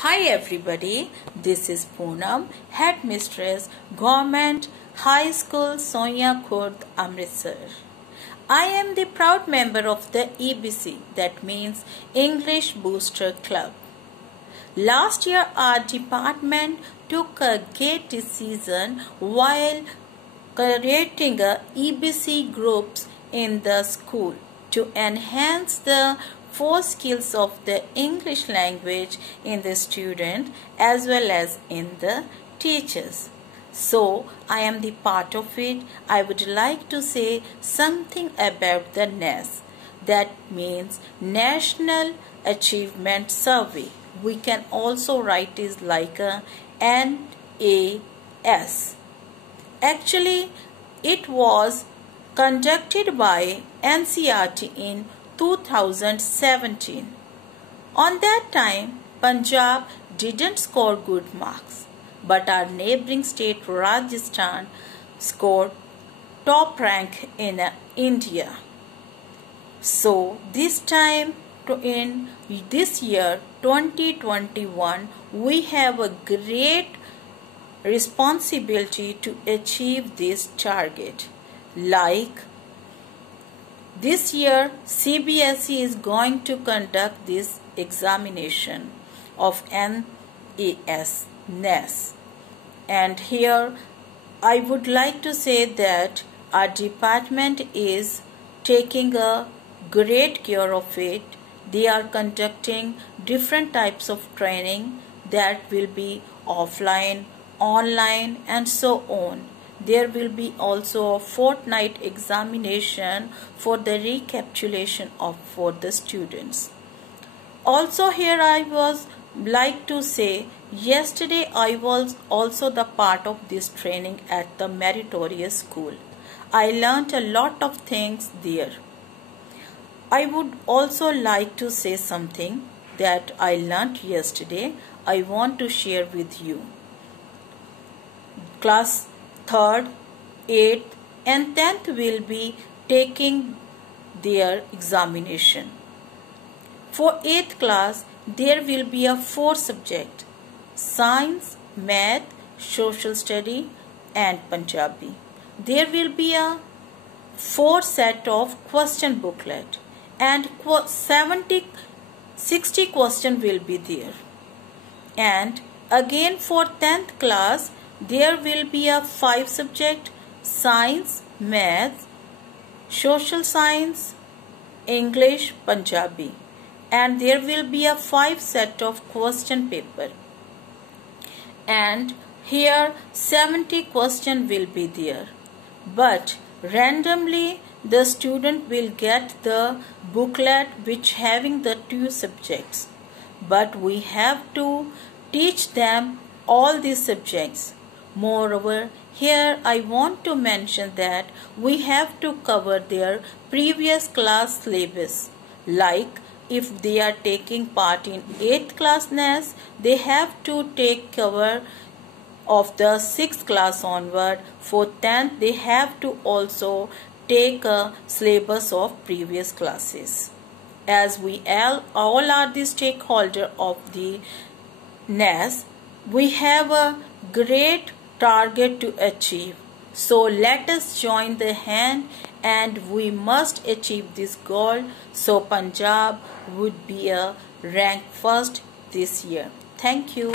Hi everybody, this is Poonam, Headmistress, Government High School, Sonia Khurd, Amritsar. I am the proud member of the EBC, that means English Booster Club. Last year our department took a great decision while creating a EBC groups in the school to enhance the four skills of the English language in the student as well as in the teachers. So, I am the part of it. I would like to say something about the NAS. That means National Achievement Survey. We can also write it like a NAS. Actually, it was conducted by NCERT in 2017. On that time, Punjab didn't score good marks, but our neighboring state Rajasthan scored top rank in India. So this time in this year 2021, we have a great responsibility to achieve this target. Like this year, CBSE is going to conduct this examination of NAS. And here I would like to say that our department is taking a great care of it. They are conducting different types of training that will be offline, online, and so on. There will be also a fortnight examination for the recapitulation for the students. Also here I was like to say, yesterday I was also the part of this training at the Meritorious School. I learnt a lot of things there. I would also like to say something that I learnt yesterday. I want to share with you. Class 3rd, 8th and 10th will be taking their examination. For 8th class, there will be a 4 subject: Science, Math, Social Study and Punjabi. There will be a 4 set of question booklet and 60 question will be there. And again for 10th class, there will be a 5 subject: Science, Math, Social Science, English, Punjabi. And there will be a 5 set of question paper. And here 70 question will be there. But randomly the student will get the booklet which having the 2 subjects. But we have to teach them all these subjects. Moreover, here I want to mention that we have to cover their previous class syllabus. Like if they are taking part in 8th class NAS, they have to take cover of the 6th class onward. For 10th, they have to also take a syllabus of previous classes. As we all are the stakeholder of the NAS, we have a great target to achieve. So let us join the hand and we must achieve this goal so Punjab would be a rank first this year. Thank you.